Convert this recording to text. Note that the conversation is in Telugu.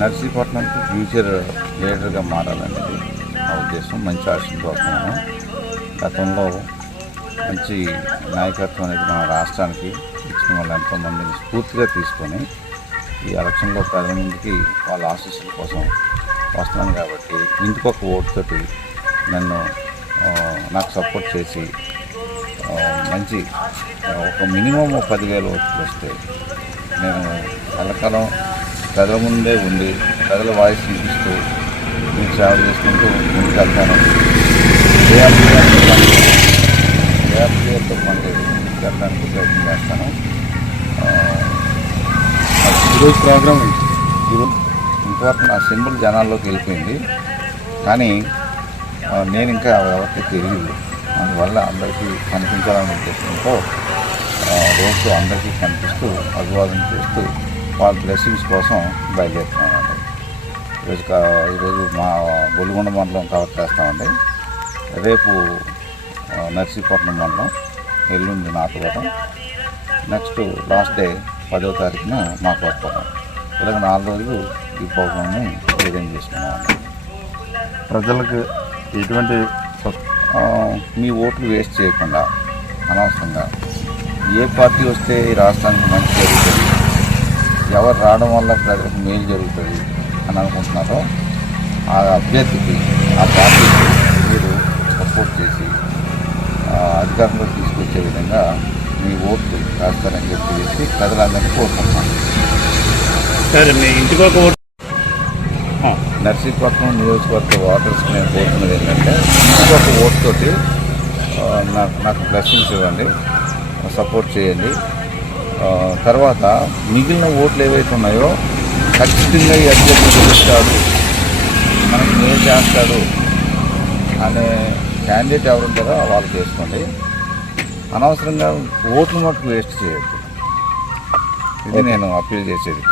నర్సీపట్నంకి ఫ్యూచర్ లీడర్గా మారాలనేది నా ఉద్దేశం. మంచి ఆశతో వస్తున్నాను. గతంలో మంచి నాయకత్వం అనేది మన రాష్ట్రానికి ఇచ్చిన వాళ్ళు ఎంతోమందిని స్ఫూర్తిగా తీసుకొని ఈ ఎలక్షన్లో ప్రజల ముందుకి వాళ్ళ ఆశీస్సుల కోసం వస్తున్నాను. కాబట్టి ఇంటికొక ఓటుతోటి నన్ను నాకు సపోర్ట్ చేసి మంచి ఒక మినిమం 10,000 ఓట్లు వస్తే నేను ఎల్లకాలం ప్రజల ముందే ఉండి ప్రజల వాయిస్ వినిపిస్తూ మీకు సేవ చేసుకుంటూ ముందుకెళ్తాను. ఏఆర్పీఎల్తో పని ముందుకెళ్ళడానికి ప్రయత్నం చేస్తాను. ఈరోజు ప్రోగ్రాం ఇంతవరకు నా సింబల్ జనాల్లోకి వెళ్ళిపోయింది, కానీ నేను ఇంకా ఎవరికి తెలియదు. అందువల్ల అందరికీ కనిపించాలనే ఉద్దేశంతో రోజు అందరికీ కనిపిస్తూ అభివాదం చేస్తూ వాళ్ళ బ్లెస్సింగ్స్ కోసం బయలుదేరుతున్నానండి. ఈరోజు మా గొల్లుగొండ మండలం కవర్ చేస్తామండి. రేపు నర్సీపట్నం మండలం, ఎల్లుండి నాటుకోవడం, నెక్స్ట్ లాస్ట్ డే 10వ తారీఖున మాట్లాడుకోవడం. ఇలాగ 4 రోజులు ఈ ప్రోగ్రామ్ని డిజైన్ చేసుకున్నామండి. ప్రజలకు ఎటువంటి మీ ఓట్లు వేస్ట్ చేయకుండా అనవసరంగా ఏ పార్టీ వస్తే ఈ రాష్ట్రానికి మంచి జరుగుతుంది, ఎవరు రావడం వల్ల ప్రజలకు మేలు జరుగుతుంది అని అనుకుంటున్నారో ఆ అభ్యర్థికి, ఆ పార్టీకి మీరు సపోర్ట్ చేసి అధికారంలో తీసుకొచ్చే విధంగా మీ ఓట్లు వేస్తారని చెప్పేసి ప్రజలందరినీ కోరుకుంటున్నాను. సరే, మీ ఇంటికి ఒక ఓటు. నర్సీపట్నం నియోజకవర్గ ఓటర్స్కి నేను కోరుతున్నది ఏంటంటే ఇంకొక ఓటుతోటి నాకు బ్లెస్సింగ్స్ ఇవ్వండి, సపోర్ట్ చేయండి. తర్వాత మిగిలిన ఓట్లు ఏవైతే ఉన్నాయో ఖచ్చితంగా ఈ అభ్యర్థి గెలుస్తాడు, మనకి మేలు చేస్తాడు అనే క్యాండిడేట్ ఎవరు ఉంటారో వాళ్ళు చేసుకోండి. అనవసరంగా ఓట్లు మటుకు వేస్ట్ చేయొద్దు. ఇది నేను అప్పీల్ చేసేది.